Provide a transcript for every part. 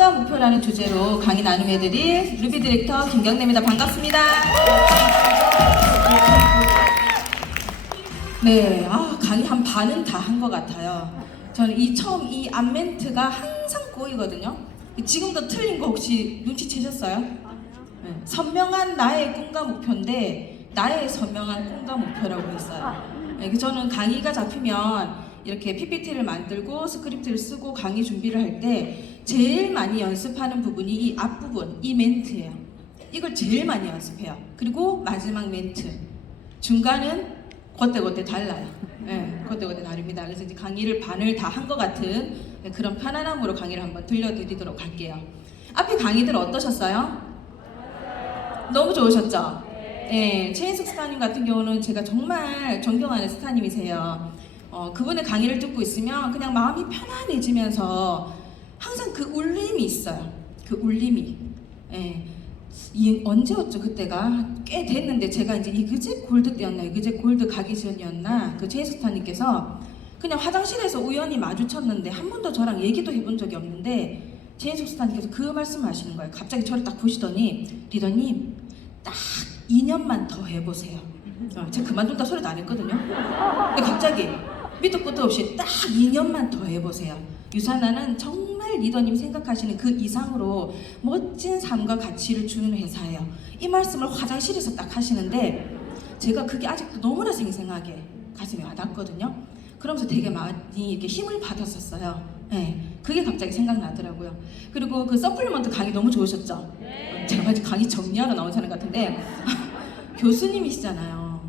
꿈과 목표라는 주제로 강의 나눔해드릴 루비 디렉터 김경래입니다. 반갑습니다. 네, 강의 한 반은 다 한 것 같아요. 저는 처음 이 앞멘트가 항상 꼬이거든요. 지금도 틀린 거 혹시 눈치채셨어요? 네, 선명한 나의 꿈과 목표인데 나의 선명한 꿈과 목표라고 했어요. 네, 저는 강의가 잡히면 이렇게 PPT를 만들고 스크립트를 쓰고 강의 준비를 할 때 제일 많이 연습하는 부분이 이 앞부분, 이 멘트예요. 이걸 제일 많이 연습해요. 그리고 마지막 멘트. 중간은 그때 달라요. 네, 그때 다릅니다. 그래서 이제 강의를 반을 다 한 것 같은 그런 편안함으로 강의를 한번 들려드리도록 할게요. 앞에 강의들 어떠셨어요? 너무 좋으셨죠? 네, 최인숙 스타님 같은 경우는 제가 정말 존경하는 스타님이세요. 그분의 강의를 듣고 있으면 그냥 마음이 편안해지면서 항상 그 울림이 있어요. 그 울림이. 예. 언제였죠? 그때가 꽤 됐는데 제가 이제 이그제 골드 때였나 이그제 골드 가기 전이었나 그 최인숙스타님께서 그냥 화장실에서 우연히 마주쳤는데 한 번도 저랑 얘기도 해본 적이 없는데 최인숙스타님께서 그 말씀을 하시는 거예요. 갑자기 저를 딱 보시더니 리더님 딱 2년만 더 해보세요. 제가 그만둔다 소리도 안 했거든요. 근데 갑자기 밑도 끝도 없이 딱 2년만 더 해보세요. 유산하는 정말 리더님 생각하시는 그 이상으로 멋진 삶과 가치를 주는 회사예요. 이 말씀을 화장실에서 딱 하시는데 제가 그게 아직도 너무나 생생하게 가슴에 와닿거든요. 그러면서 되게 많이 이렇게 힘을 받았었어요. 네, 그게 갑자기 생각나더라고요. 그리고 그 서플리먼트 강의 너무 좋으셨죠? 제가 아직 강의 정리하러 나온 사람 같은데 교수님이시잖아요.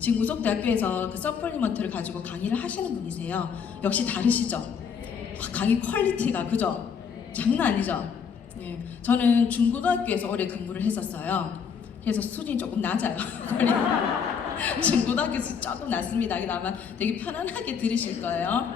지금 우석대학교에서 그 서플리먼트를 가지고 강의를 하시는 분이세요. 역시 다르시죠? 강의 퀄리티가 그죠? 장난 아니죠? 네, 저는 중고등학교에서 오래 근무를 했었어요. 그래서 수준이 조금 낮아요. 중고등학교에서 조금 낮습니다. 아마 되게 편안하게 들으실 거예요.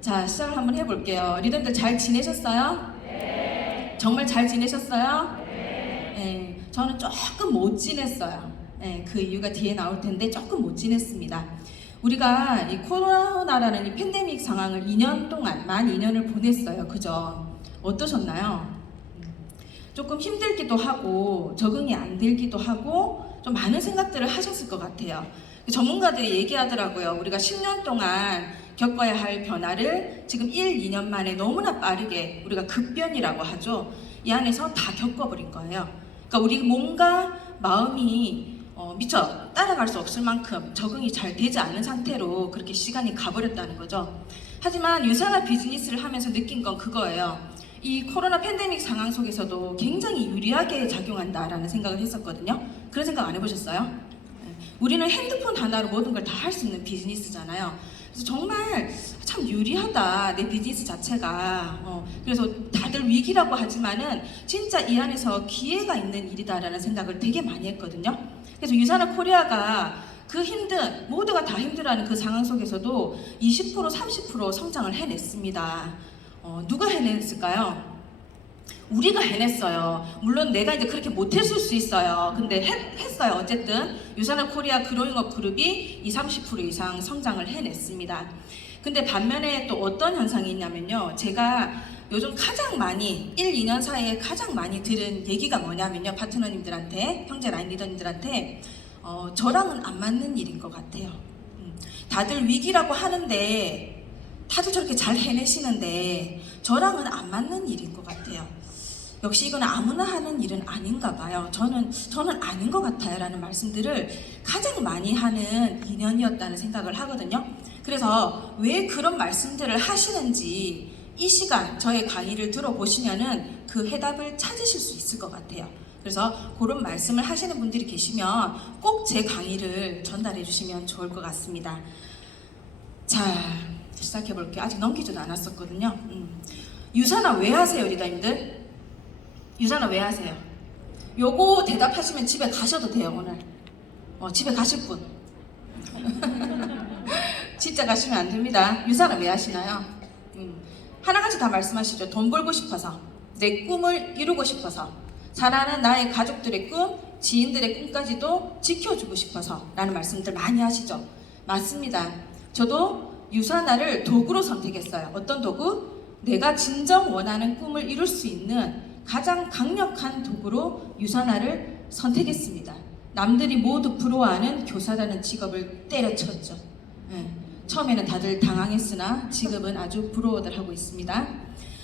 자, 시작을 한번 해볼게요. 리더님들 잘 지내셨어요? 네. 정말 잘 지내셨어요? 네. 네, 저는 조금 못 지냈어요. 네, 그 이유가 뒤에 나올 텐데 조금 못 지냈습니다. 우리가 이 코로나라는 이 팬데믹 상황을 2년 동안, 만 2년을 보냈어요. 그죠? 어떠셨나요? 조금 힘들기도 하고 적응이 안 되기도 하고 좀 많은 생각들을 하셨을 것 같아요. 전문가들이 얘기하더라고요. 우리가 10년 동안 겪어야 할 변화를 지금 1, 2년 만에 너무나 빠르게 우리가 급변이라고 하죠. 이 안에서 다 겪어버린 거예요. 그러니까 우리 몸과 마음이 미처 따라갈 수 없을 만큼 적응이 잘 되지 않는 상태로 그렇게 시간이 가버렸다는 거죠. 하지만 유산화 비즈니스를 하면서 느낀 건 그거예요. 이 코로나 팬데믹 상황 속에서도 굉장히 유리하게 작용한다라는 생각을 했었거든요. 그런 생각 안 해보셨어요? 우리는 핸드폰 하나로 모든 걸 다 할 수 있는 비즈니스잖아요. 그래서 정말 참 유리하다, 내 비즈니스 자체가. 그래서 다들 위기라고 하지만은 진짜 이 안에서 기회가 있는 일이다라는 생각을 되게 많이 했거든요. 그래서 유산화 코리아가 그 모두가 다 힘들어하는 그 상황 속에서도 20% 30% 성장을 해냈습니다. 누가 해냈을까요? 우리가 해냈어요. 물론 내가 이제 그렇게 못했을 수 있어요. 근데 했어요. 어쨌든 유산화 코리아 그로잉업 그룹이 20, 30% 이상 성장을 해냈습니다. 근데 반면에 또 어떤 현상이 있냐면요. 제가 요즘 가장 많이 1, 2년 사이에 가장 많이 들은 얘기가 뭐냐면요. 파트너님들한테, 형제 라인 리더님들한테 저랑은 안 맞는 일인 것 같아요. 다들 위기라고 하는데 다들 저렇게 잘 해내시는데 저랑은 안 맞는 일인 것 같아요. 역시 이건 아무나 하는 일은 아닌가 봐요. 저는 아닌 것 같아요 라는 말씀들을 가장 많이 하는 2년이었다는 생각을 하거든요. 그래서 왜 그런 말씀들을 하시는지 이 시간 저의 강의를 들어보시면은 그 해답을 찾으실 수 있을 것 같아요. 그래서 그런 말씀을 하시는 분들이 계시면 꼭 제 강의를 전달해 주시면 좋을 것 같습니다. 자, 시작해 볼게요. 아직 넘기지도 않았었거든요. 유산화 왜 하세요, 리더님들? 유산화 왜 하세요? 요거 대답하시면 집에 가셔도 돼요, 오늘. 집에 가실 분. 진짜 가시면 안 됩니다. 유산화 왜 하시나요? 하나같이 다 말씀하시죠. 돈 벌고 싶어서, 내 꿈을 이루고 싶어서, 사랑하는 나의 가족들의 꿈, 지인들의 꿈까지도 지켜주고 싶어서 라는 말씀들 많이 하시죠. 맞습니다. 저도 유산화를 도구로 선택했어요. 어떤 도구? 내가 진정 원하는 꿈을 이룰 수 있는 가장 강력한 도구로 유산화를 선택했습니다. 남들이 모두 부러워하는 교사라는 직업을 때려쳤죠. 처음에는 다들 당황했으나 지금은 아주 부러워들 하고 있습니다.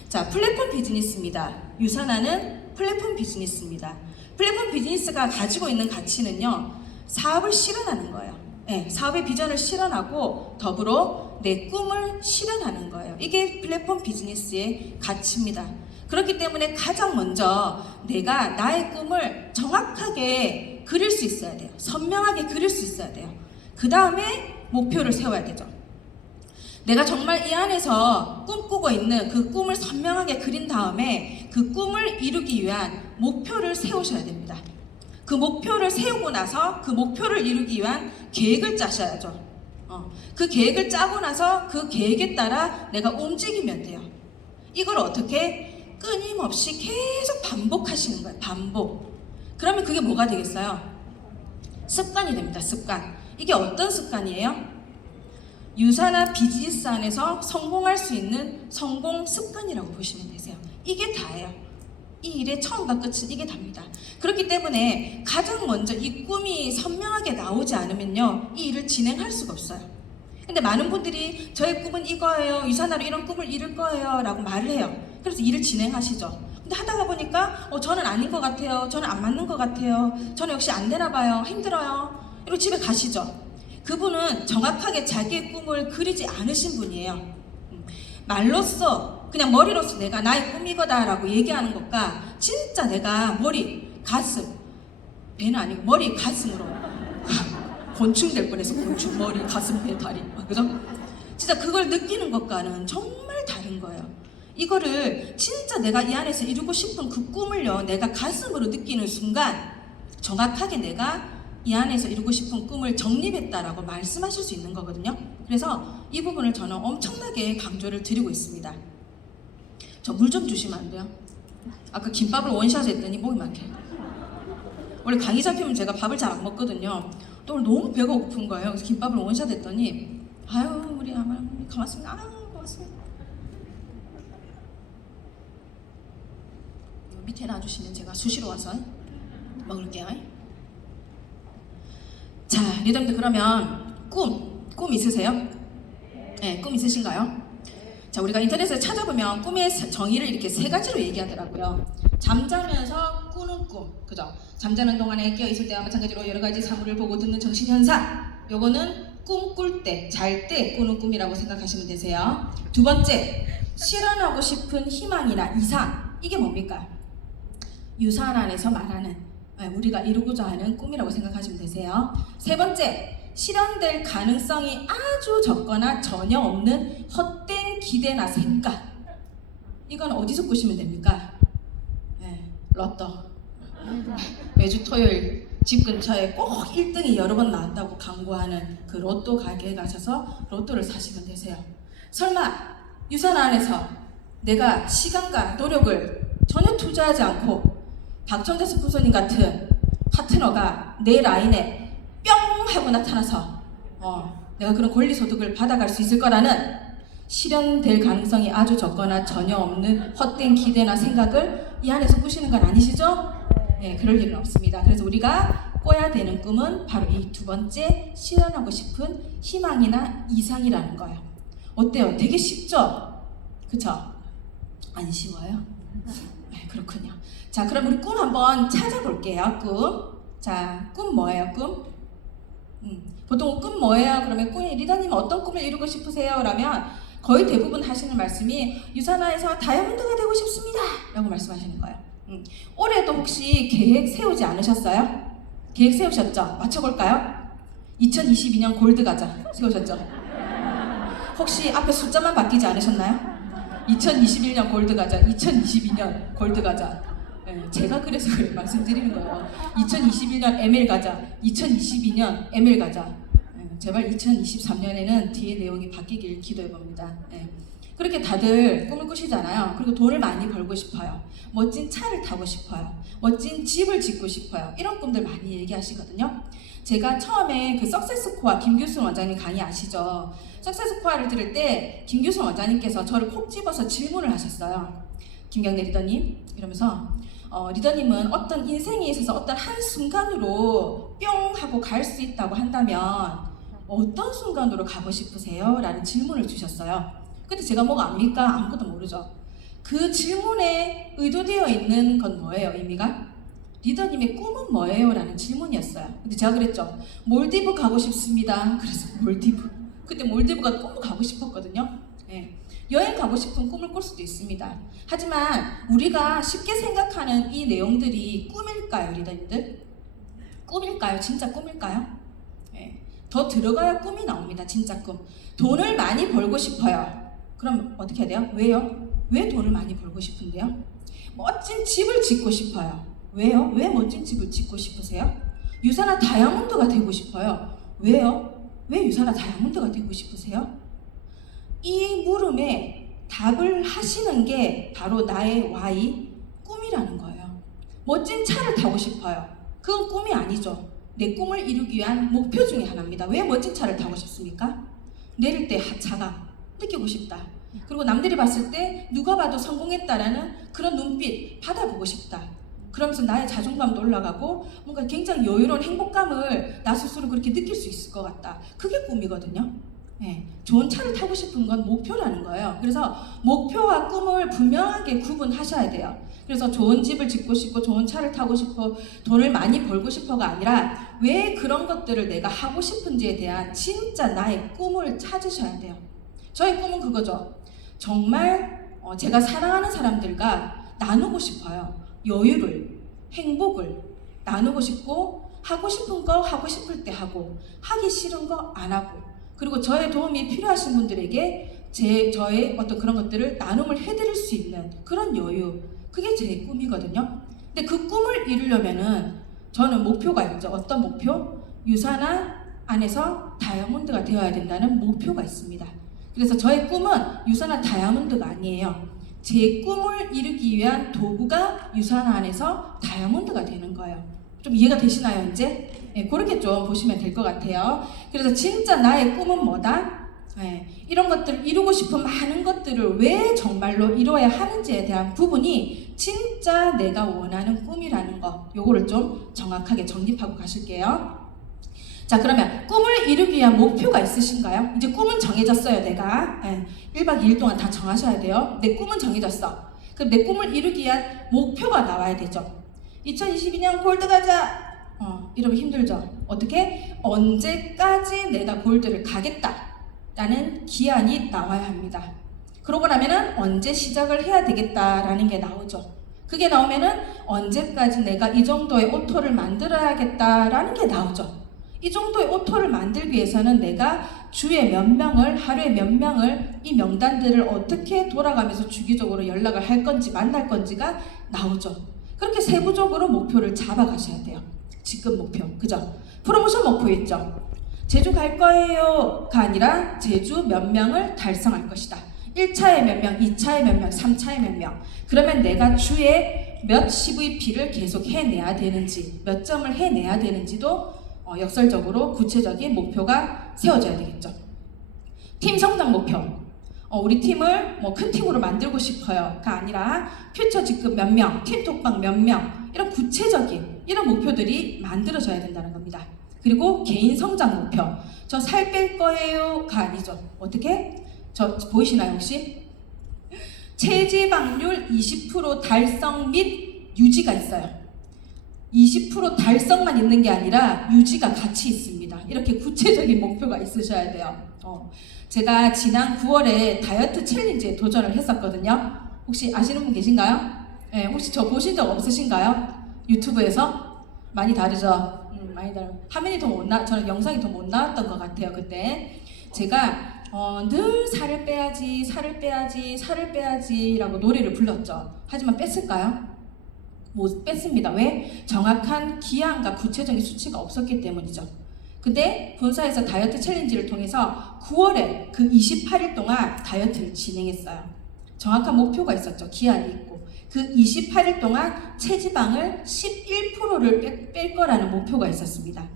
자, 플랫폼 비즈니스입니다. 유산화는 플랫폼 비즈니스입니다. 플랫폼 비즈니스가 가지고 있는 가치는요, 사업을 실현하는 거예요. 사업의 비전을 실현하고 더불어 내 꿈을 실현하는 거예요. 이게 플랫폼 비즈니스의 가치입니다. 그렇기 때문에 가장 먼저 내가 나의 꿈을 정확하게 그릴 수 있어야 돼요. 선명하게 그릴 수 있어야 돼요. 그 다음에 목표를 세워야 되죠. 내가 정말 이 안에서 꿈꾸고 있는 그 꿈을 선명하게 그린 다음에 그 꿈을 이루기 위한 목표를 세우셔야 됩니다. 그 목표를 세우고 나서 그 목표를 이루기 위한 계획을 짜셔야죠. 그 계획을 짜고 나서 그 계획에 따라 내가 움직이면 돼요. 이걸 어떻게? 끊임없이 계속 반복하시는 거예요. 반복. 그러면 그게 뭐가 되겠어요? 습관이 됩니다. 습관. 이게 어떤 습관이에요? 유산화 비즈니스 안에서 성공할 수 있는 성공 습관이라고 보시면 되세요. 이게 다예요. 이 일의 처음과 끝은 이게 답니다. 그렇기 때문에 가장 먼저 이 꿈이 선명하게 나오지 않으면요, 이 일을 진행할 수가 없어요. 근데 많은 분들이 저의 꿈은 이거예요, 유산화로 이런 꿈을 이룰 거예요 라고 말을 해요. 그래서 일을 진행하시죠. 근데 하다가 보니까 저는 아닌 것 같아요, 저는 안 맞는 것 같아요, 저는 역시 안 되나 봐요, 힘들어요, 이러고 집에 가시죠. 그분은 정확하게 자기의 꿈을 그리지 않으신 분이에요. 말로써, 그냥 머리로서 내가 나의 꿈이거다 라고 얘기하는 것과 진짜 내가 머리, 가슴, 배는 아니고 머리, 가슴으로 곤충 될 뻔해서 곤충, 머리, 가슴, 배, 다리, 그죠? 진짜 그걸 느끼는 것과는 정말 다른 거예요. 이거를 진짜 내가 이 안에서 이루고 싶은 그 꿈을요, 내가 가슴으로 느끼는 순간 정확하게 내가 이 안에서 이루고 싶은 꿈을 정립했다라고 말씀하실 수 있는 거거든요. 그래서 이 부분을 저는 엄청나게 강조를 드리고 있습니다. 저 물 좀 주시면 안 돼요? 아까 김밥을 원샷 했더니 목이 막혀. 원래 강의 잡히면 제가 밥을 잘 안 먹거든요. 또 오늘 너무 배가 고픈 거예요. 그래서 김밥을 원샷 했더니 아유 우리 고맙습니다. 아유 고맙습니다. 밑에 놔주시면 제가 수시로 와서 먹을게요. 자, 리더님들 그러면 꿈 있으세요? 네, 꿈 있으신가요? 자, 우리가 인터넷에 찾아보면 꿈의 정의를 이렇게 세 가지로 얘기하더라고요. 잠자면서 꾸는 꿈, 그죠? 잠자는 동안에 깨어 있을 때와 마찬가지로 여러 가지 사물을 보고 듣는 정신현상. 요거는 꿈 꿀 때, 잘 때 꾸는 꿈이라고 생각하시면 되세요. 두 번째, 실현하고 싶은 희망이나 이상. 이게 뭡니까? 유산 안에서 말하는 우리가 이루고자 하는 꿈이라고 생각하시면 되세요. 세 번째, 실현될 가능성이 아주 적거나 전혀 없는 헛된 기대나 생각. 이건 어디서 꾸시면 됩니까? 로또. 매주 토요일 집 근처에 꼭 1등이 여러 번 나왔다고 광고하는 그 로또 가게에 가셔서 로또를 사시면 되세요. 설마 유산 안에서 내가 시간과 노력을 전혀 투자하지 않고 박정자 스폰서님 같은 파트너가 내 라인에 뿅 하고 나타나서 내가 그런 권리소득을 받아갈 수 있을 거라는 실현될 가능성이 아주 적거나 전혀 없는 헛된 기대나 생각을 이 안에서 꾸시는 건 아니시죠? 네, 그럴 일은 없습니다. 그래서 우리가 꿔야 되는 꿈은 바로 이 두 번째, 실현하고 싶은 희망이나 이상이라는 거예요. 어때요? 되게 쉽죠? 그쵸? 안 쉬워요? 네, 그렇군요. 자, 그럼 우리 꿈 한번 찾아볼게요. 꿈. 자, 꿈 뭐예요? 꿈? 보통 꿈 뭐예요? 그러면 꿈이 리더님 어떤 꿈을 이루고 싶으세요? 라면 거의 대부분 하시는 말씀이 유산화에서 다이아몬드가 되고 싶습니다 라고 말씀하시는 거예요. 올해도 혹시 계획 세우지 않으셨어요? 계획 세우셨죠? 맞춰볼까요? 2022년 골드 가자 세우셨죠? 혹시 앞에 숫자만 바뀌지 않으셨나요? 2021년 골드 가자, 2022년 골드 가자. 제가 그래서 그래 말씀드리는 거예요. 2021년 ML 가자, 2022년 ML 가자. 제발 2023년에는 뒤에 내용이 바뀌길 기도해 봅니다. 그렇게 다들 꿈을 꾸시잖아요. 그리고 돈을 많이 벌고 싶어요. 멋진 차를 타고 싶어요. 멋진 집을 짓고 싶어요. 이런 꿈들 많이 얘기하시거든요. 제가 처음에 그 석세스코어 김규순 원장님 강의 아시죠? 석세스코아를 들을 때 김규성 원장님께서 저를 콕 집어서 질문을 하셨어요. 김경래 리더님 이러면서 리더님은 어떤 인생에 있어서 어떤 한 순간으로 뿅 하고 갈 수 있다고 한다면 어떤 순간으로 가고 싶으세요? 라는 질문을 주셨어요. 근데 제가 뭐가 압니까? 아무것도 모르죠. 그 질문에 의도되어 있는 건 뭐예요? 의미가? 리더님의 꿈은 뭐예요? 라는 질문이었어요. 근데 제가 그랬죠. 몰디브 가고 싶습니다. 그래서 몰디브. 그때 몰디브가 너무 가고 싶었거든요. 네. 여행 가고 싶은 꿈을 꿀 수도 있습니다. 하지만 우리가 쉽게 생각하는 이 내용들이 꿈일까요, 리더님들? 꿈일까요? 진짜 꿈일까요? 네. 더 들어가야 꿈이 나옵니다. 진짜 꿈. 돈을 많이 벌고 싶어요. 그럼 어떻게 해야 돼요? 왜요? 왜 돈을 많이 벌고 싶은데요? 멋진 집을 짓고 싶어요. 왜요? 왜 멋진 집을 짓고 싶으세요? 유산화 다이아몬드가 되고 싶어요. 왜요? 왜 유산화 다이아몬드가 되고 싶으세요? 이 물음에 답을 하시는 게 바로 나의 why, 꿈이라는 거예요. 멋진 차를 타고 싶어요. 그건 꿈이 아니죠. 내 꿈을 이루기 위한 목표 중에 하나입니다. 왜 멋진 차를 타고 싶습니까? 내릴 때 하차감 느끼고 싶다. 그리고 남들이 봤을 때 누가 봐도 성공했다라는 그런 눈빛 받아보고 싶다. 그러면서 나의 자존감도 올라가고 뭔가 굉장히 여유로운 행복감을 나 스스로 그렇게 느낄 수 있을 것 같다. 그게 꿈이거든요. 네, 좋은 차를 타고 싶은 건 목표라는 거예요. 그래서 목표와 꿈을 분명하게 구분하셔야 돼요. 그래서 좋은 집을 짓고 싶고 좋은 차를 타고 싶어 돈을 많이 벌고 싶어가 아니라 왜 그런 것들을 내가 하고 싶은지에 대한 진짜 나의 꿈을 찾으셔야 돼요. 저의 꿈은 그거죠. 정말 제가 사랑하는 사람들과 나누고 싶어요. 여유를, 행복을 나누고 싶고 하고 싶은 거 하고 싶을 때 하고 하기 싫은 거 안 하고 그리고 저의 도움이 필요하신 분들에게 저의 어떤 그런 것들을 나눔을 해드릴 수 있는 그런 여유, 그게 제 꿈이거든요. 근데 그 꿈을 이루려면은 저는 목표가 있죠. 어떤 목표? 유산화 안에서 다이아몬드가 되어야 된다는 목표가 있습니다. 그래서 저의 꿈은 유산화 다이아몬드가 아니에요. 제 꿈을 이루기 위한 도구가 유산화 안에서 다이아몬드가 되는 거예요. 좀 이해가 되시나요, 이제? 네, 그렇게 좀 보시면 될 것 같아요. 그래서 진짜 나의 꿈은 뭐다? 네, 이런 것들을 이루고 싶은 많은 것들을 왜 정말로 이루어야 하는지에 대한 부분이 진짜 내가 원하는 꿈이라는 거, 요거를 좀 정확하게 정립하고 가실게요. 자, 그러면 꿈을 이루기 위한 목표가 있으신가요? 이제 꿈은 정해졌어요, 내가. 1박 2일 동안 다 정하셔야 돼요. 내 꿈은 정해졌어. 그럼 내 꿈을 이루기 위한 목표가 나와야 되죠. 2022년 골드 가자! 이러면 힘들죠. 어떻게? 언제까지 내가 골드를 가겠다라는 기한이 나와야 합니다. 그러고 나면은 언제 시작을 해야 되겠다라는 게 나오죠. 그게 나오면은 언제까지 내가 이 정도의 오토를 만들어야겠다라는 게 나오죠. 이 정도의 오토를 만들기 위해서는 내가 주에 몇 명을, 하루에 몇 명을, 이 명단들을 어떻게 돌아가면서 주기적으로 연락을 할 건지 만날 건지가 나오죠. 그렇게 세부적으로 목표를 잡아가셔야 돼요. 지금 목표, 그죠? 프로모션 목표 있죠? 제주 갈 거예요가 아니라 제주 몇 명을 달성할 것이다. 1차에 몇 명, 2차에 몇 명, 3차에 몇 명. 그러면 내가 주에 몇 CVP를 계속 해내야 되는지, 몇 점을 해내야 되는지도 역설적으로 구체적인 목표가 세워져야 되겠죠. 팀 성장 목표. 우리 팀을 큰 팀으로 만들고 싶어요가 아니라 퓨처 직급 몇 명, 팀 톡방 몇 명, 이런 구체적인 이런 목표들이 만들어져야 된다는 겁니다. 그리고 개인 성장 목표. 저 살 뺄 거예요가 아니죠. 어떻게? 저 보이시나요 혹시? 체지방률 20% 달성 및 유지가 있어요. 20% 달성만 있는 게 아니라 유지가 같이 있습니다. 이렇게 구체적인 목표가 있으셔야 돼요. 제가 지난 9월에 다이어트 챌린지에 도전을 했었거든요. 혹시 아시는 분 계신가요? 네, 혹시 저 보신 적 없으신가요? 유튜브에서? 많이 다르죠? 많이 다르. 화면이 더 못 저는 영상이 더 못 나왔던 것 같아요. 그때 제가 늘 살을 빼야지, 살을 빼야지, 살을 빼야지라고 노래를 불렀죠. 하지만 뺐을까요? 못 뺐습니다. 왜? 정확한 기한과 구체적인 수치가 없었기 때문이죠. 근데 본사에서 다이어트 챌린지를 통해서 9월에 그 28일 동안 다이어트를 진행했어요. 정확한 목표가 있었죠. 기한이 있고. 그 28일 동안 체지방을 11%를 뺄 거라는 목표가 있었습니다.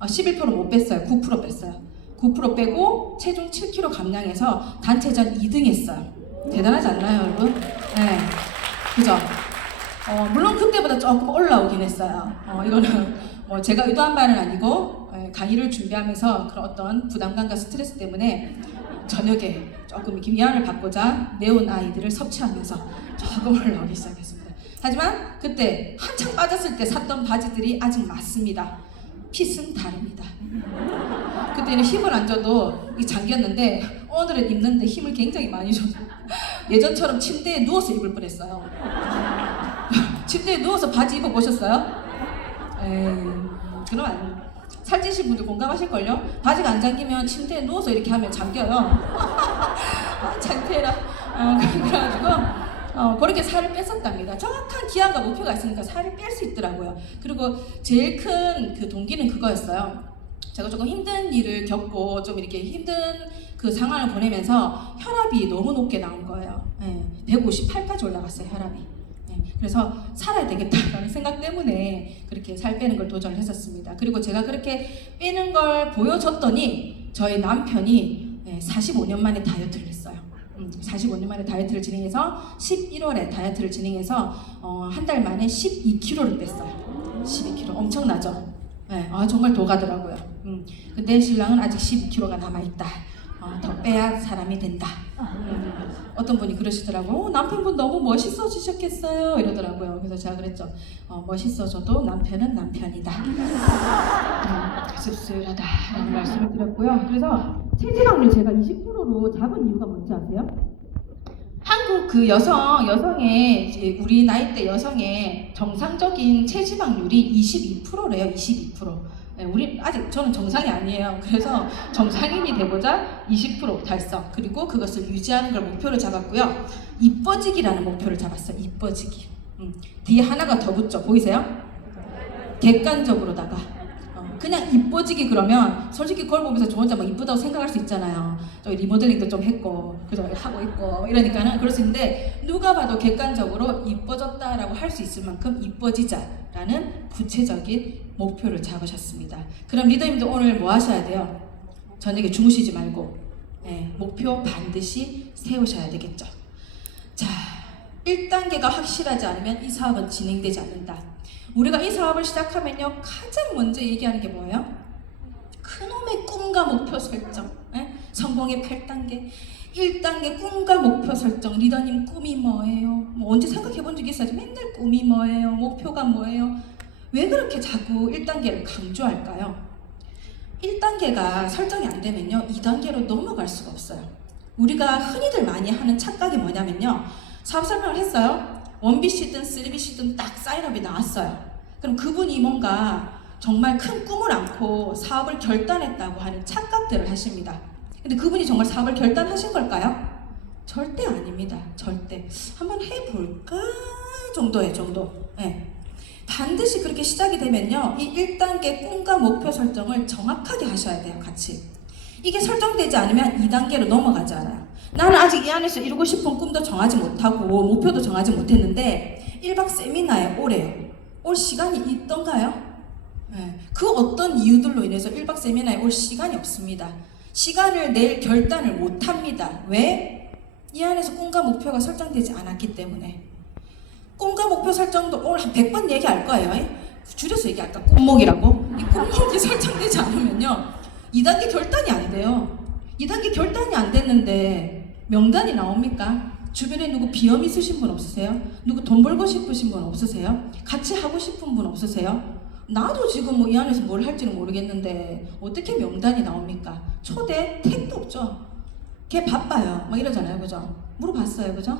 11% 못 뺐어요. 9% 뺐어요. 9% 빼고 체중 7kg 감량해서 단체전 2등 했어요. 대단하지 않나요, 여러분? 네. 그죠? 물론 그때보다 조금 올라오긴 했어요. 이거는 뭐 제가 의도한 바는 아니고 강의를 준비하면서 그런 어떤 부담감과 스트레스 때문에 저녁에 조금 이렇게 위안을 받고자 매운 아이들을 섭취하면서 조금 올라오기 시작했습니다. 하지만 그때 한창 빠졌을 때 샀던 바지들이 아직 맞습니다. 핏은 다릅니다. 그때는 힘을 안 줘도 잠겼는데 오늘은 입는데 힘을 굉장히 많이 줘서 예전처럼 침대에 누워서 입을 뻔했어요. 침대에 누워서 바지 입어보셨어요? 그럼 아니에요. 살찌신 분들 공감하실걸요? 바지가 안 잠기면 침대에 누워서 이렇게 하면 잠겨요. 창피해라. 그래가지고 그렇게 살을 뺐었답니다. 정확한 기한과 목표가 있으니까 살을 뺄 수 있더라고요. 그리고 제일 큰 그 동기는 그거였어요. 제가 조금 힘든 일을 겪고 좀 이렇게 힘든 그 상황을 보내면서 혈압이 너무 높게 나온 거예요. 158까지 올라갔어요, 혈압이. 그래서 살아야 되겠다라는 생각 때문에 그렇게 살 빼는 걸 도전을 했었습니다. 그리고 제가 그렇게 빼는 걸 보여줬더니 저희 남편이 45년 만에 다이어트를 했어요. 45년 만에 다이어트를 진행해서 11월에 다이어트를 진행해서 한 달 만에 12kg를 뺐어요. 12kg 엄청나죠? 정말 도가더라고요. 근데 신랑은 아직 12kg가 남아있다. 더 빼야 사람이 된다. 어떤 분이 그러시더라고요. 남편분 너무 멋있어지셨겠어요 이러더라고요. 그래서 제가 그랬죠. 멋있어져도 남편은 남편이다. 씁쓸하다라는 말씀을 드렸고요. 그래서 체지방률 제가 20%로 잡은 이유가 뭔지 아세요? 한국 그 여성의 우리 나이대 여성의 정상적인 체지방률이 22%래요. 22%. 우리 아직 저는 정상이 아니에요. 그래서 정상인이 되고자 20% 달성, 그리고 그것을 유지하는 걸 목표로 잡았고요. 이뻐지기라는 목표를 잡았어요. 이뻐지기. 뒤에 하나가 더 붙죠. 보이세요? 객관적으로다가 그냥 이뻐지기 그러면 솔직히 그걸 보면서 저 혼자 막 이쁘다고 생각할 수 있잖아요. 저 리모델링도 좀 했고 그죠, 하고 있고 이러니까는 그럴 수 있는데 누가 봐도 객관적으로 이뻐졌다라고 할 수 있을 만큼 이뻐지자라는 구체적인 목표를 잡으셨습니다. 그럼 리더님도 오늘 뭐 하셔야 돼요? 저녁에 주무시지 말고 목표 반드시 세우셔야 되겠죠. 자, 1단계가 확실하지 않으면 이 사업은 진행되지 않는다. 우리가 이 사업을 시작하면요 가장 먼저 얘기하는 게 뭐예요? 그놈의 꿈과 목표 설정. 성공의 8단계 1단계 꿈과 목표 설정. 리더님 꿈이 뭐예요? 뭐 언제 생각해 본 적이 있어야지. 맨날 꿈이 뭐예요? 목표가 뭐예요? 왜 그렇게 자꾸 1단계를 강조할까요? 1단계가 설정이 안 되면요 2단계로 넘어갈 수가 없어요. 우리가 흔히들 많이 하는 착각이 뭐냐면요, 사업 설명을 했어요. 1BC든 3BC든 딱 사인업이 나왔어요. 그럼 그분이 뭔가 정말 큰 꿈을 안고 사업을 결단했다고 하는 착각들을 하십니다. 근데 그분이 정말 사업을 결단하신 걸까요? 절대 아닙니다. 절대. 한번 해볼까 정도의 정도. 반드시 그렇게 시작이 되면요 이 1단계 꿈과 목표 설정을 정확하게 하셔야 돼요. 같이. 이게 설정되지 않으면 2단계로 넘어가지 않아요. 나는 아직 이 안에서 이루고 싶은 꿈도 정하지 못하고 목표도 정하지 못했는데 1박 세미나에 올 시간이 있던가요? 그 어떤 이유들로 인해서 1박 세미나에 올 시간이 없습니다. 시간을 낼 결단을 못합니다. 왜? 이 안에서 꿈과 목표가 설정되지 않았기 때문에. 꿈과 목표 설정도 오늘 한 100번 얘기할 거예요. 줄여서 얘기할까? 꿈목이라고. 이 꿈목이 설정되지 않으면요 2단계 결단이 안 돼요. 2단계 결단이 안 됐는데 명단이 나옵니까? 주변에 누구 비염 있으신 분 없으세요? 누구 돈 벌고 싶으신 분 없으세요? 같이 하고 싶은 분 없으세요? 나도 지금 뭐 이 안에서 뭘 할지는 모르겠는데 어떻게 명단이 나옵니까? 초대 택도 없죠. 걔 바빠요. 막 이러잖아요. 그죠? 물어봤어요. 그죠?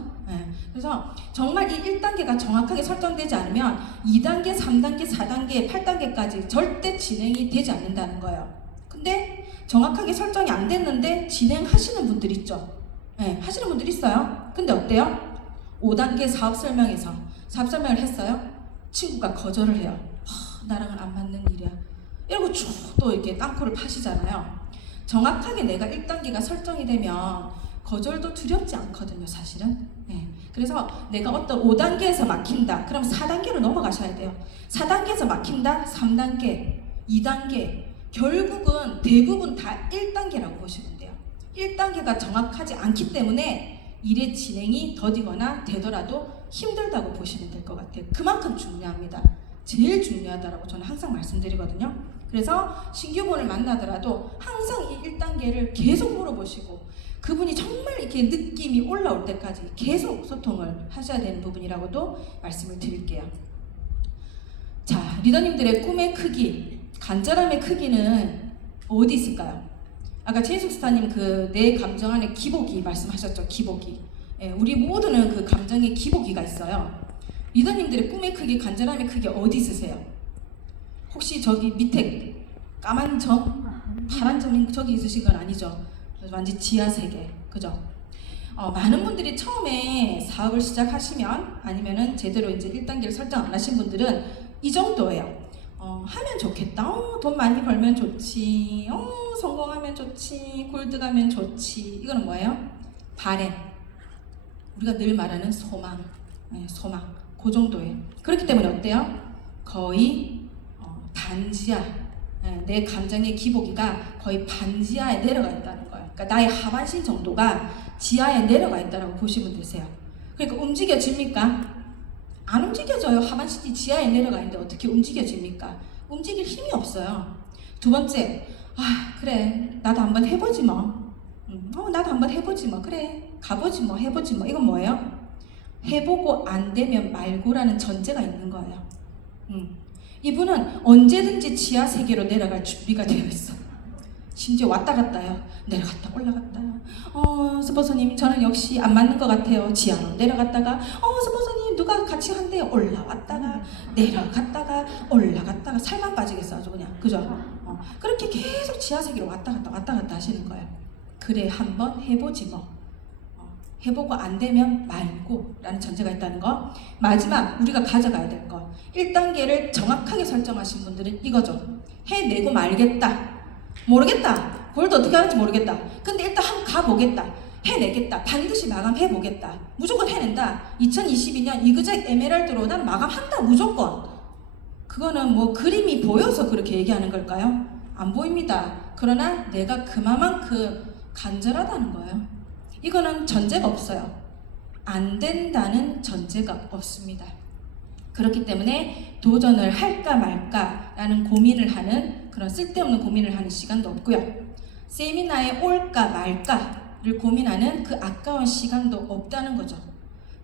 그래서 정말 이 1단계가 정확하게 설정되지 않으면 2단계, 3단계, 4단계, 8단계까지 절대 진행이 되지 않는다는 거예요. 근데 정확하게 설정이 안 됐는데 진행하시는 분들 있죠. 하시는 분들 있어요. 근데 어때요? 5단계 사업 설명에서 사업 설명을 했어요. 친구가 거절을 해요. 나랑은 안 맞는 일이야. 이러고 쭉 또 이렇게 땅굴을 파시잖아요. 정확하게 내가 1단계가 설정이 되면 거절도 두렵지 않거든요, 사실은. 그래서 내가 어떤 5단계에서 막힌다. 그럼 4단계로 넘어가셔야 돼요. 4단계에서 막힌다. 3단계, 2단계. 결국은 대부분 다 1단계라고 보시면 돼요. 1단계가 정확하지 않기 때문에 일의 진행이 더디거나 되더라도 힘들다고 보시면 될 것 같아요. 그만큼 중요합니다. 제일 중요하다고 저는 항상 말씀드리거든요. 그래서 신규분을 만나더라도 항상 이 1단계를 계속 물어보시고 그분이 정말 이렇게 느낌이 올라올 때까지 계속 소통을 하셔야 되는 부분이라고도 말씀을 드릴게요. 자, 리더님들의 꿈의 크기, 간절함의 크기는 어디 있을까요? 아까 최인숙 스타님 그 내 감정 안에 기복이 말씀하셨죠. 기복이. 예, 우리 모두는 그 감정의 기복이가 있어요. 리더님들의 꿈의 크기, 간절함의 크기 어디 있으세요? 혹시 저기 밑에 까만 점, 파란 점이 저기 있으신 건 아니죠? 완전 지하 세계, 그죠? 많은 분들이 처음에 사업을 시작하시면 아니면은 제대로 이제 1단계를 설정 안 하신 분들은 이 정도예요. 하면 좋겠다. 돈 많이 벌면 좋지. 성공하면 좋지. 골드 가면 좋지. 이거는 뭐예요? 바램. 우리가 늘 말하는 소망. 네, 소망. 그 정도예요. 그렇기 때문에 어때요? 거의 반지하. 네, 내 감정의 기복이가 거의 반지하에 내려가 있다는 거예요. 그러니까 나의 하반신 정도가 지하에 내려가 있다고 보시면 되세요. 그러니까 움직여집니까? 안 움직여져요. 하반신이 지하에 내려가 있는데 어떻게 움직여집니까? 움직일 힘이 없어요. 두 번째, 그래, 나도 한번 해보지 뭐. 나도 한번 해보지 뭐. 그래, 가보지 뭐, 해보지 뭐. 이건 뭐예요? 해보고 안 되면 말고라는 전제가 있는 거예요. 이분은 언제든지 지하 세계로 내려갈 준비가 되어 있어. 심지어 왔다 갔다요. 내려갔다 올라갔다. 스포서님 저는 역시 안 맞는 것 같아요. 지하로 내려갔다가 스포서님 누가 같이 한대요. 올라왔다가 내려갔다가 올라갔다가 살만 빠지겠어 아주 그냥. 그죠? 그렇게 계속 지하 세계로 왔다 갔다 하시는 거예요. 그래 한번 해보지 뭐. 해보고 안 되면 말고 라는 전제가 있다는 거. 마지막 우리가 가져가야 될 거. 1단계를 정확하게 설정하신 분들은 이거죠. 해내고 말겠다. 모르겠다. 골드 어떻게 하는지 모르겠다. 근데 일단 한번 가보겠다. 해내겠다. 반드시 마감해보겠다. 무조건 해낸다. 2022년 이그젝 에메랄드로 난 마감한다. 무조건. 그거는 뭐 그림이 보여서 그렇게 얘기하는 걸까요? 안 보입니다. 그러나 내가 그만큼 간절하다는 거예요. 이거는 전제가 없어요. 안 된다는 전제가 없습니다. 그렇기 때문에 도전을 할까 말까라는 고민을 하는 그런 쓸데없는 고민을 하는 시간도 없고요. 세미나에 올까 말까를 고민하는 그 아까운 시간도 없다는 거죠.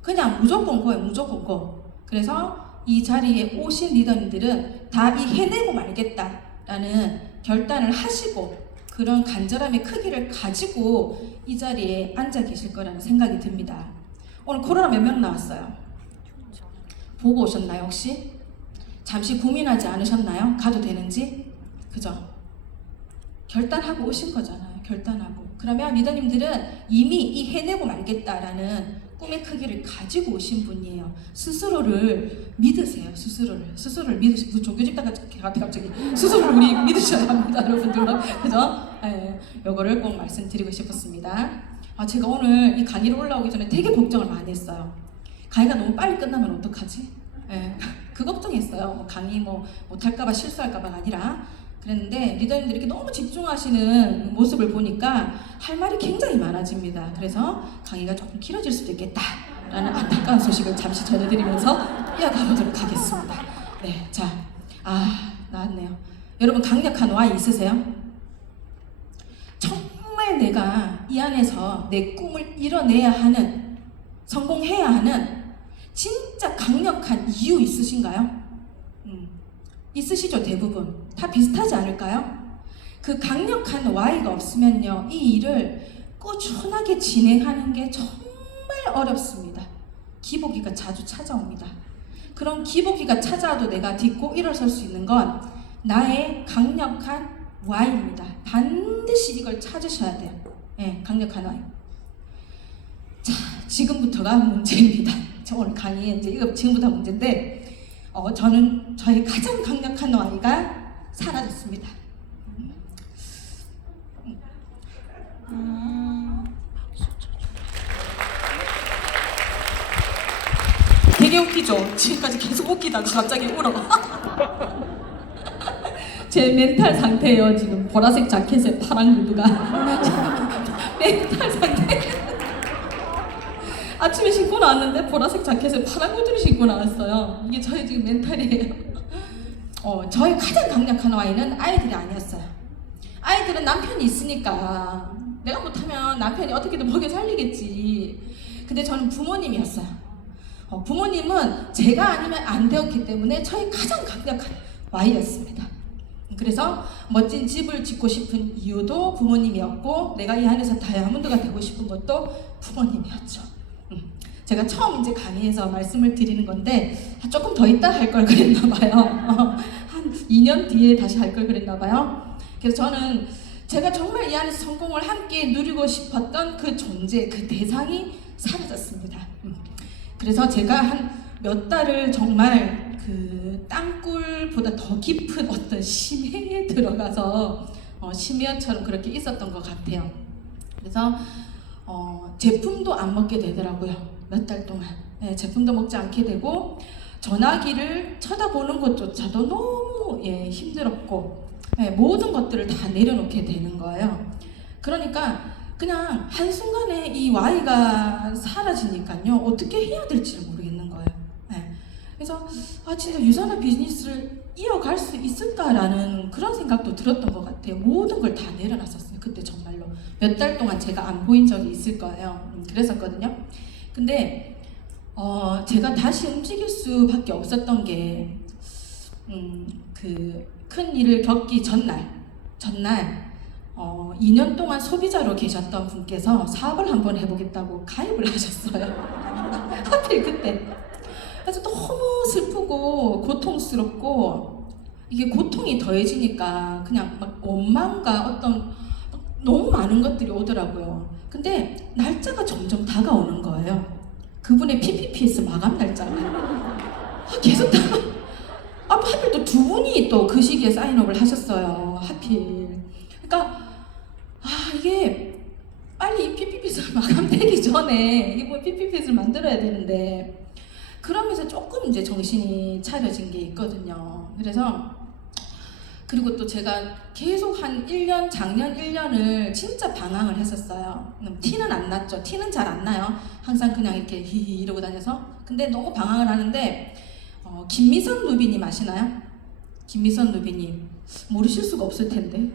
그냥 무조건 고요. 무조건 고. 그래서 이 자리에 오신 리더님들은 다 이 해내고 말겠다라는 결단을 하시고 그런 간절함의 크기를 가지고 이 자리에 앉아 계실 거라는 생각이 듭니다. 오늘 코로나 몇 명 나왔어요? 보고 오셨나요 혹시? 잠시 고민하지 않으셨나요? 가도 되는지? 그죠? 결단하고 오신 거잖아요. 결단하고. 그러면 리더님들은 이미 이 해내고 말겠다라는 꿈의 크기를 가지고 오신 분이에요. 스스로를 믿으세요. 스스로를 믿으시고 종교집단 갑자기 스스로를 우리 믿으셔야 합니다. 여러분들. 그죠? 네, 요거를 꼭 말씀드리고 싶었습니다. 제가 오늘 이 강의를 올라오기 전에 되게 걱정을 많이 했어요. 강의가 너무 빨리 끝나면 어떡하지? 네, 그 걱정했어요. 강의 못할까봐 실수할까봐 아니라. 그랬는데 리더님들이 이렇게 너무 집중하시는 모습을 보니까 할 말이 굉장히 많아집니다. 그래서 강의가 조금 길어질 수도 있겠다라는 안타까운 소식을 잠시 전해드리면서 이어가보도록 하겠습니다. 네, 자, 나왔네요. 여러분 강력한 Y 있으세요? 정말 내가 이 안에서 내 꿈을 이뤄내야 하는, 성공해야 하는 진짜 강력한 이유 있으신가요? 있으시죠? 대부분 다 비슷하지 않을까요? 그 강력한 Y가 없으면요 이 일을 꾸준하게 진행하는 게 정말 어렵습니다. 기복이가 자주 찾아옵니다. 그런 기복이가 찾아와도 내가 딛고 일어설 수 있는 건 나의 강력한 Y입니다. 반드시 이걸 찾으셔야 돼요. 네, 강력한 Y. 자, 지금부터가 문제입니다. 저 오늘 강의에 이제 이거 지금부터 문제인데 저는 저의 가장 강력한 Y가 사라졌습니다. 되게 웃기죠? 지금까지 계속 웃기다가 갑자기 울어. 제 멘탈 상태예요. 지금 보라색 자켓에 파란 구두가 멘탈 상태. 아침에 신고 나왔는데 보라색 자켓에 파란 구두를 신고 나왔어요. 이게 저의 지금 멘탈이에요. 저의 가장 강력한 와인은 아이들이 아니었어요. 아이들은 남편이 있으니까 내가 못하면 남편이 어떻게든 먹여 살리겠지. 근데 저는 부모님이었어요. 부모님은 제가 아니면 안 되었기 때문에 저의 가장 강력한 와이였습니다. 그래서 멋진 집을 짓고 싶은 이유도 부모님이었고, 내가 이 안에서 다이아몬드가 되고 싶은 것도 부모님이었죠. 제가 처음 이제 강의에서 말씀을 드리는 건데 조금 더 있다 할 걸 그랬나 봐요. 한 2년 뒤에 다시 할 걸 그랬나 봐요. 그래서 저는 제가 정말 이 안에서 성공을 함께 누리고 싶었던 그 존재, 그 대상이 사라졌습니다. 그래서 제가 한 몇 달을 정말 그 땅굴보다 더 깊은 어떤 심해에 들어가서 심해처럼 그렇게 있었던 것 같아요. 그래서 제품도 안 먹게 되더라고요. 몇 달 동안. 네, 제품도 먹지 않게 되고, 전화기를 쳐다보는 것조차도 너무 힘들었고, 모든 것들을 다 내려놓게 되는 거예요. 그러니까 그냥 한순간에 이 Y가 사라지니까요, 어떻게 해야 될지 모르겠는 거예요. 그래서 진짜 유산화 비즈니스를 이어갈 수 있을까라는 그런 생각도 들었던 것 같아요. 모든 걸 다 내려놨었어요. 그때 정말로 몇 달 동안 제가 안 보인 적이 있을 거예요. 그랬었거든요. 근데 제가 다시 움직일 수밖에 없었던 게 그 큰 일을 겪기 전날 2년 동안 소비자로 계셨던 분께서 사업을 한번 해보겠다고 가입을 하셨어요. 하필 그때. 그래서 너무 슬프고 고통스럽고, 이게 고통이 더해지니까 그냥 막 원망과 어떤 너무 많은 것들이 오더라고요. 근데 날짜가 점점 다가오는 거예요. 그분의 PPPS 마감 날짜가 계속 하필 또 두 분이 또 그 시기에 사인업을 하셨어요. 하필. 그러니까 이게 빨리 이 PPPS가 마감되기 전에 이번 PPPS를 만들어야 되는데, 그러면서 조금 이제 정신이 차려진 게 있거든요. 그래서 그리고 또 제가 계속 한 1년, 작년 1년을 진짜 방황을 했었어요. 티는 안 났죠. 티는 잘 안 나요. 항상 그냥 이렇게 히히 이러고 다녀서. 근데 너무 방황을 하는데, 김미선 루비님 아시나요? 김미선 루비님 모르실 수가 없을 텐데.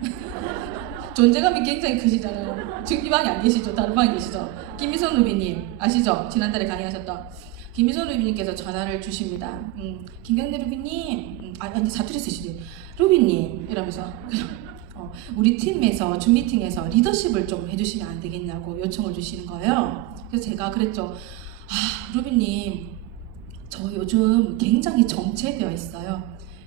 존재감이 굉장히 크시잖아요. 지금 이 방에 안 계시죠? 다른 방에 계시죠? 김미선 루비님 아시죠? 지난달에 강의하셨던 김미선 루비님께서 전화를 주십니다. 김경래 루비님, 아니 사투리 쓰시지. 루비님 이러면서 우리 팀에서 줌 미팅에서 리더십을 좀 해주시면 안 되겠냐고 요청을 주시는 거예요. 그래서 제가 그랬죠. 루비님, 저 요즘 굉장히 정체되어 있어요.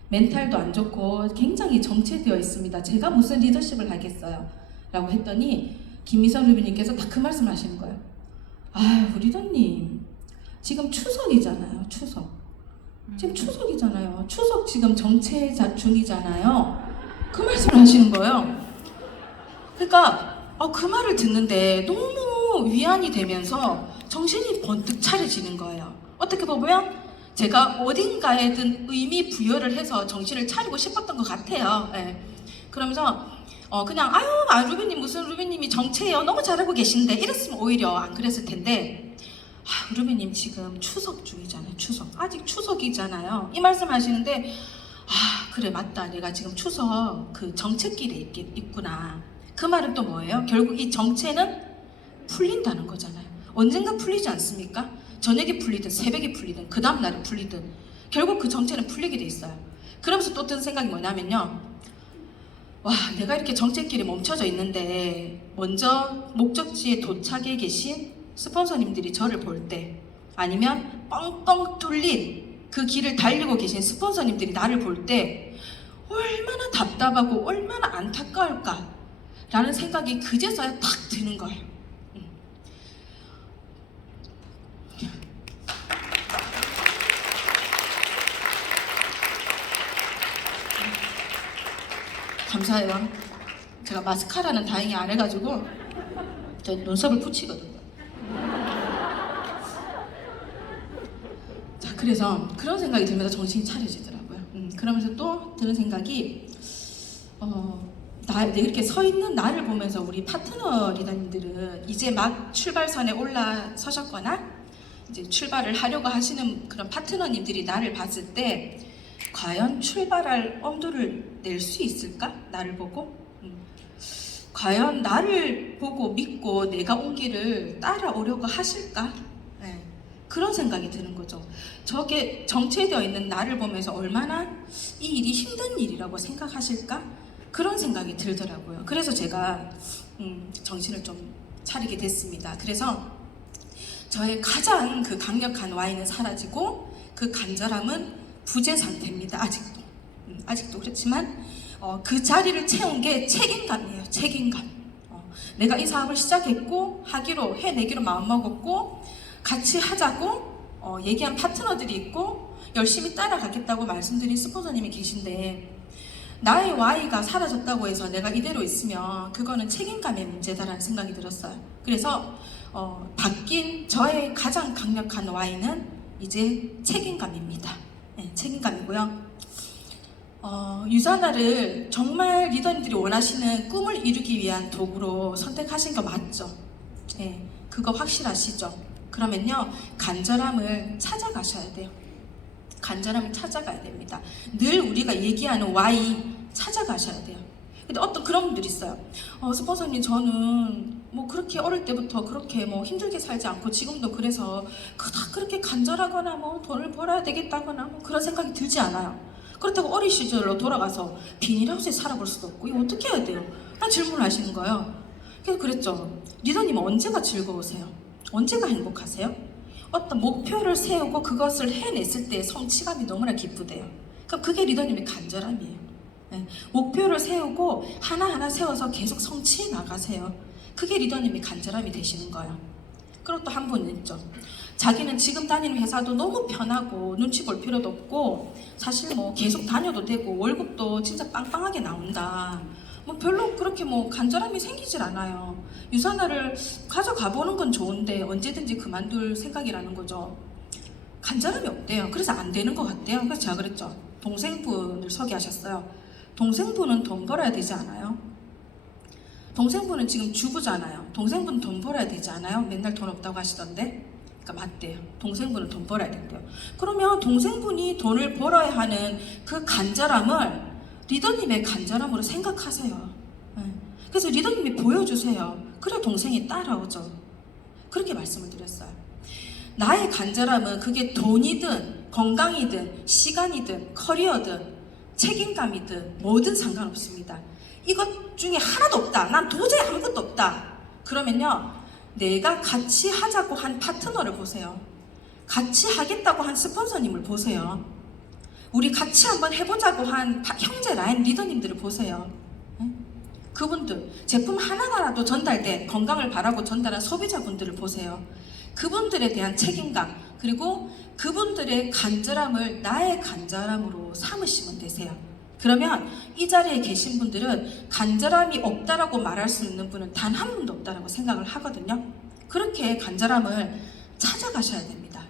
멘탈도 안 좋고 굉장히 정체되어 있습니다. 제가 무슨 리더십을 하겠어요? 라고 했더니 김미선 루비님께서 딱 그 말씀을 하시는 거예요. 리더님, 지금 추석이잖아요. 추석. 지금 추석이잖아요. 추석 지금 정체 중이잖아요. 그 말씀을 하시는 거예요. 그러니까 그 말을 듣는데 너무 위안이 되면서 정신이 번뜩 차려지는 거예요. 어떻게 보면 제가 어딘가에든 의미 부여를 해서 정신을 차리고 싶었던 것 같아요. 그러면서 그냥 루비님 무슨 루비님이 정체예요. 너무 잘하고 계신데 이랬으면 오히려 안 그랬을 텐데, 루비님 지금 추석 중이잖아요. 추석. 아직 추석이잖아요. 이 말씀 하시는데, 그래 맞다. 내가 지금 추석 그 정체길에 있구나. 그 말은 또 뭐예요? 결국 이 정체는 풀린다는 거잖아요. 언젠가 풀리지 않습니까? 저녁에 풀리든 새벽에 풀리든 그 다음날에 풀리든 결국 그 정체는 풀리게 돼 있어요. 그러면서 또 든 생각이 뭐냐면요, 내가 이렇게 정체길에 멈춰져 있는데 먼저 목적지에 도착해 계신 스폰서님들이 저를 볼 때, 아니면 뻥뻥 뚫린 그 길을 달리고 계신 스폰서님들이 나를 볼 때 얼마나 답답하고 얼마나 안타까울까 라는 생각이 그제서야 탁 드는 거예요. 감사해요. 제가 마스카라는 다행히 안 해가지고 저 눈썹을 붙이거든요. 자, 그래서 그런 생각이 들면서 정신이 차려지더라고요. 그러면서 또 드는 생각이, 이렇게 서 있는 나를 보면서 우리 파트너 리더님들은 이제 막 출발선에 올라서셨거나 이제 출발을 하려고 하시는 그런 파트너님들이 나를 봤을 때 과연 출발할 엄두를 낼 수 있을까? 나를 보고? 과연 나를 보고 믿고 내가 온 길을 따라오려고 하실까? 네, 그런 생각이 드는 거죠. 저게 정체되어 있는 나를 보면서 얼마나 이 일이 힘든 일이라고 생각하실까? 그런 생각이 들더라고요. 그래서 제가 정신을 좀 차리게 됐습니다. 그래서 저의 가장 그 강력한 와인은 사라지고 그 간절함은 부재 상태입니다. 아직도 그렇지만 그 자리를 채운 게 책임감이에요. 책임감. 내가 이 사업을 시작했고 하기로 해내기로 마음먹었고 같이 하자고 얘기한 파트너들이 있고 열심히 따라가겠다고 말씀드린 스폰서님이 계신데 나의 Y가 사라졌다고 해서 내가 이대로 있으면 그거는 책임감의 문제다라는 생각이 들었어요. 그래서 바뀐 저의 가장 강력한 Y는 이제 책임감입니다. 네, 책임감이고요. 유산화를 정말 리더님들이 원하시는 꿈을 이루기 위한 도구로 선택하신 거 맞죠? 네, 그거 확실하시죠? 그러면요, 간절함을 찾아가셔야 돼요. 간절함을 찾아가야 됩니다. 늘 우리가 얘기하는 Y 찾아가셔야 돼요. 근데 어떤 그런 분들이 있어요. 스폰서님, 저는 뭐 그렇게 어릴 때부터 그렇게 뭐 힘들게 살지 않고 지금도 그래서 다 그렇게 간절하거나 뭐 돈을 벌어야 되겠다거나 뭐 그런 생각이 들지 않아요. 그렇다고 어린 시절로 돌아가서 비닐하우스에 살아볼 수도 없고 이거 어떻게 해야 돼요? 라는 질문을 하시는 거예요. 그래서 그랬죠. 리더님은 언제가 즐거우세요? 언제가 행복하세요? 어떤 목표를 세우고 그것을 해냈을 때 성취감이 너무나 기쁘대요. 그럼 그게 리더님의 간절함이에요. 네. 목표를 세우고 하나하나 세워서 계속 성취해 나가세요. 그게 리더님의 간절함이 되시는 거예요. 그리고 또 한 분은 있죠. 자기는 지금 다니는 회사도 너무 편하고 눈치 볼 필요도 없고 사실 뭐 계속 다녀도 되고 월급도 진짜 빵빵하게 나온다. 뭐 별로 그렇게 뭐 간절함이 생기질 않아요. 유산화를 가져가 보는 건 좋은데 언제든지 그만둘 생각이라는 거죠. 간절함이 없대요. 그래서 안 되는 것 같대요. 그래서 제가 그랬죠. 동생분을 소개하셨어요. 동생분은 돈 벌어야 되지 않아요? 동생분은 지금 주부잖아요. 동생분 돈 벌어야 되지 않아요? 맨날 돈 없다고 하시던데. 그러니까 맞대요. 동생분은 돈 벌어야 된대요. 그러면 동생분이 돈을 벌어야 하는 그 간절함을 리더님의 간절함으로 생각하세요. 그래서 리더님이 보여주세요. 그래 동생이 따라오죠. 그렇게 말씀을 드렸어요. 나의 간절함은 그게 돈이든 건강이든 시간이든 커리어든 책임감이든 뭐든 상관없습니다. 이것 중에 하나도 없다. 난 도저히 아무것도 없다. 그러면요, 내가 같이 하자고 한 파트너를 보세요. 같이 하겠다고 한 스폰서님을 보세요. 우리 같이 한번 해보자고 한 형제 라인 리더님들을 보세요. 그분들, 제품 하나하나도 전달된 건강을 바라고 전달한 소비자분들을 보세요. 그분들에 대한 책임감, 그리고 그분들의 간절함을 나의 간절함으로 삼으시면 되세요. 그러면 이 자리에 계신 분들은 간절함이 없다라고 말할 수 있는 분은 단 한 분도 없다라고 생각을 하거든요. 그렇게 간절함을 찾아가셔야 됩니다.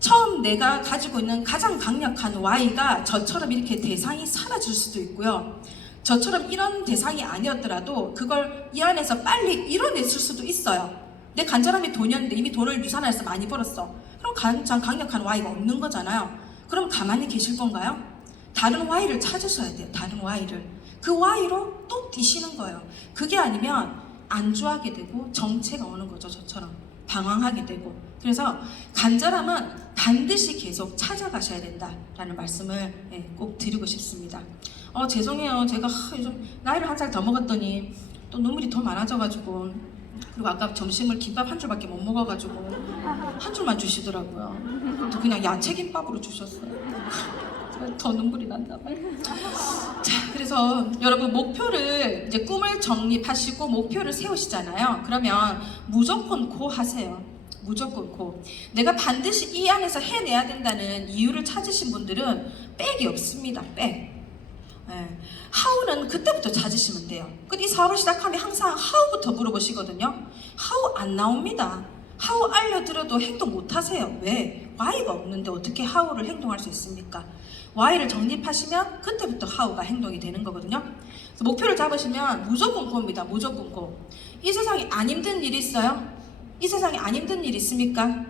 처음 내가 가지고 있는 가장 강력한 Y가 저처럼 이렇게 대상이 사라질 수도 있고요. 저처럼 이런 대상이 아니었더라도 그걸 이 안에서 빨리 이뤄냈을 수도 있어요. 내 간절함이 돈이었는데 이미 돈을 유산화해서 많이 벌었어. 그럼 가장 강력한 Y가 없는 거잖아요. 그럼 가만히 계실 건가요? 다른 Y를 찾으셔야 돼요. 다른 Y를. 그 Y로 또 뛰시는 거예요. 그게 아니면 안주하게 되고 정체가 오는 거죠. 저처럼 방황하게 되고. 그래서 간절함은 반드시 계속 찾아가셔야 된다라는 말씀을 꼭 드리고 싶습니다. 죄송해요. 제가 요즘 나이를 한 살 더 먹었더니 또 눈물이 더 많아져가지고, 그리고 아까 점심을 김밥 한 줄밖에 못 먹어가지고 한 줄만 주시더라고요. 또 그냥 야채김밥으로 주셨어요. 더 눈물이 난다 봐요. 자, 그래서 여러분 목표를 이제 꿈을 정립하시고 목표를 세우시잖아요. 그러면 무조건 고 하세요. 무조건 고. 내가 반드시 이 안에서 해내야 된다는 이유를 찾으신 분들은 백이 없습니다. 백. 하우는 그때부터 찾으시면 돼요. 근데 이 사업을 시작하면 항상 하우부터 물어보시거든요. 하우 안 나옵니다. 하우 알려드려도 행동 못 하세요. 왜? Y가 없는데 어떻게 how를 행동할 수 있습니까? Y를 정립하시면 그때부터 how가 행동이 되는 거거든요. 그래서 목표를 잡으시면 무조건 고입니다. 무조건 고. 이 세상에 안 힘든 일이 있어요? 이 세상에 안 힘든 일 있습니까?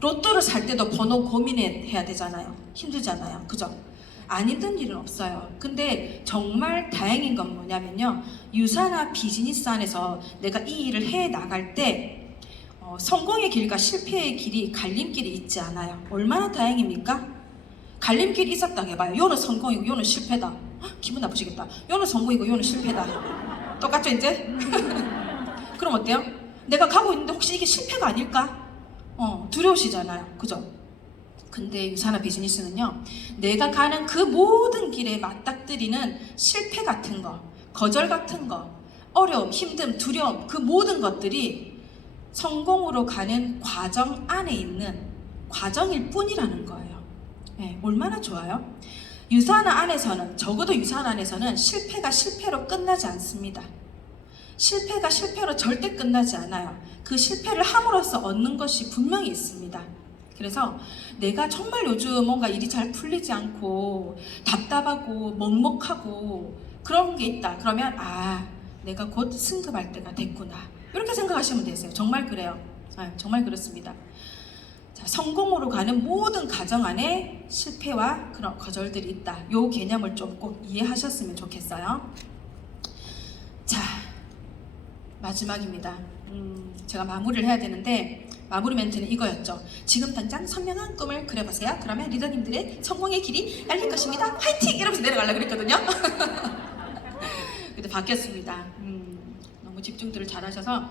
로또를 살 때도 번호 고민해야 되잖아요. 힘들잖아요. 그죠? 안 힘든 일은 없어요. 근데 정말 다행인 건 뭐냐면요. 유사나 비즈니스 안에서 내가 이 일을 해 나갈 때 성공의 길과 실패의 길이 갈림길이 있지 않아요. 얼마나 다행입니까? 갈림길이 있었다 해봐요. 요는 성공이고 요는 실패다. 헉, 기분 나쁘시겠다. 요는 성공이고 요는 실패다. 똑같죠 이제? 그럼 어때요? 내가 가고 있는데 혹시 이게 실패가 아닐까? 두려우시잖아요. 그죠? 근데 유사나 비즈니스는요, 내가 가는 그 모든 길에 맞닥뜨리는 실패 같은 거, 거절 같은 거, 어려움, 힘듦, 두려움, 그 모든 것들이 성공으로 가는 과정 안에 있는 과정일 뿐이라는 거예요. 네, 얼마나 좋아요? 유사나 안에서는, 적어도 유사나 안에서는 실패가 실패로 끝나지 않습니다. 실패가 실패로 절대 끝나지 않아요. 그 실패를 함으로써 얻는 것이 분명히 있습니다. 그래서 내가 정말 요즘 뭔가 일이 잘 풀리지 않고 답답하고 먹먹하고 그런 게 있다. 그러면 내가 곧 승급할 때가 됐구나. 이렇게 생각하시면 되세요. 정말 그래요. 정말 그렇습니다. 자, 성공으로 가는 모든 과정 안에 실패와 그런 거절들이 있다. 이 개념을 좀 꼭 이해하셨으면 좋겠어요. 자, 마지막입니다. 제가 마무리를 해야 되는데 마무리 멘트는 이거였죠. 지금 당장 선명한 꿈을 그려보세요. 그러면 리더님들의 성공의 길이 열릴 것입니다. 화이팅! 이러면서 내려가려고 그랬거든요. 근데 바뀌었습니다. 너무 집중들을 잘하셔서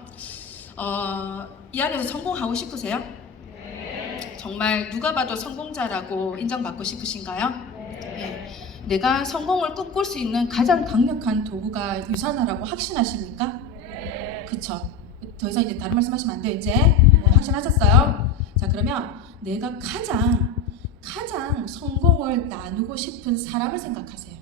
이 안에서 성공하고 싶으세요? 네. 정말 누가 봐도 성공자라고 인정받고 싶으신가요? 네. 내가 성공을 꿈꿀 수 있는 가장 강력한 도구가 유산화라고 확신하십니까? 네. 그쵸? 더 이상 이제 다른 말씀하시면 안 돼요. 이제 확신하셨어요? 자, 그러면 내가 가장 성공을 나누고 싶은 사람을 생각하세요.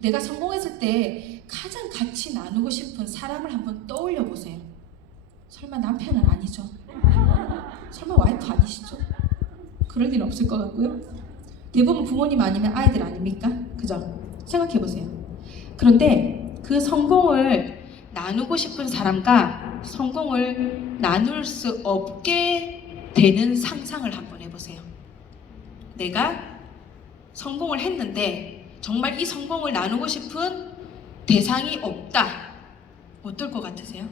내가 성공했을 때 가장 같이 나누고 싶은 사람을 한번 떠올려 보세요. 설마 남편은 아니죠? 설마 와이프 아니시죠? 그럴 일은 없을 것 같고요. 대부분 부모님 아니면 아이들 아닙니까? 그죠? 생각해 보세요. 그런데 그 성공을 나누고 싶은 사람과 성공을 나눌 수 없게 되는 상상을 한번 해보세요. 내가 성공을 했는데 정말 이 성공을 나누고 싶은 대상이 없다. 어떨 것 같으세요?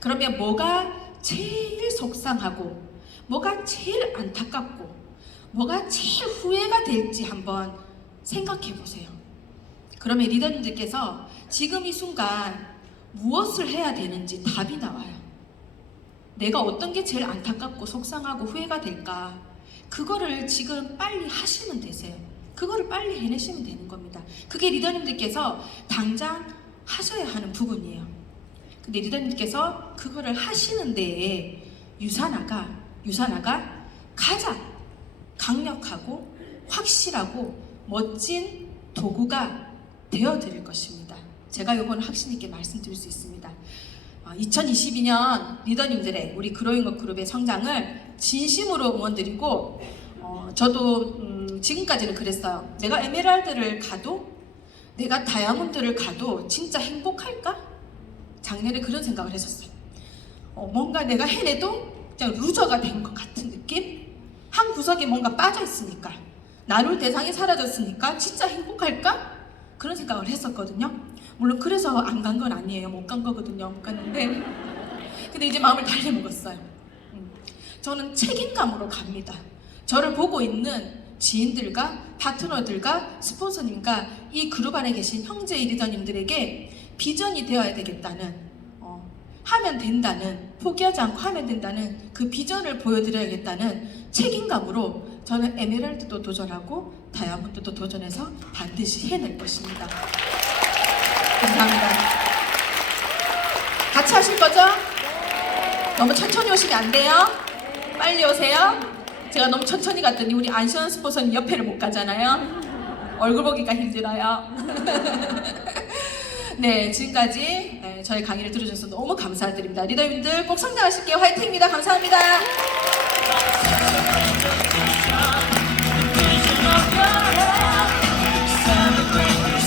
그러면 뭐가 제일 속상하고 뭐가 제일 안타깝고 뭐가 제일 후회가 될지 한번 생각해 보세요. 그러면 리더님들께서 지금 이 순간 무엇을 해야 되는지 답이 나와요. 내가 어떤 게 제일 안타깝고 속상하고 후회가 될까? 그거를 지금 빨리 하시면 되세요. 그거를 빨리 해내시면 되는 겁니다. 그게 리더님들께서 당장 하셔야 하는 부분이에요. 근데 리더님들께서 그거를 하시는 데에 유산화가 가장 강력하고 확실하고 멋진 도구가 되어드릴 것입니다. 제가 이건 확신 있게 말씀드릴 수 있습니다. 2022년 리더님들의 우리 그로잉업 그룹의 성장을 진심으로 응원드리고 저도 지금까지는 그랬어요. 내가 에메랄드를 가도 내가 다이아몬드를 가도 진짜 행복할까? 작년에 그런 생각을 했었어요. 뭔가 내가 해내도 그냥 루저가 된 것 같은 느낌? 한 구석에 뭔가 빠져있으니까 나눌 대상이 사라졌으니까 진짜 행복할까? 그런 생각을 했었거든요. 물론 그래서 안 간 건 아니에요. 못 간 거거든요. 못 갔는데 근데 이제 마음을 달래먹었어요. 저는 책임감으로 갑니다. 저를 보고 있는 지인들과 파트너들과 스폰서님과 이 그룹 안에 계신 형제 리더님들에게 비전이 되어야 되겠다는 하면 된다는, 포기하지 않고 하면 된다는 그 비전을 보여드려야겠다는 책임감으로 저는 에메랄드도 도전하고 다이아몬드도 도전해서 반드시 해낼 것입니다. 감사합니다. 같이 하실 거죠? 너무 천천히 오시면 안 돼요. 빨리 오세요. 제가 너무 천천히 갔더니 우리 안시원 스폰서님 옆에를 못 가잖아요. 얼굴 보기가 힘들어요. 네, 지금까지 저희 강의를 들어주셔서 너무 감사드립니다. 리더님들 꼭 성장하실게요. 화이팅입니다. 감사합니다.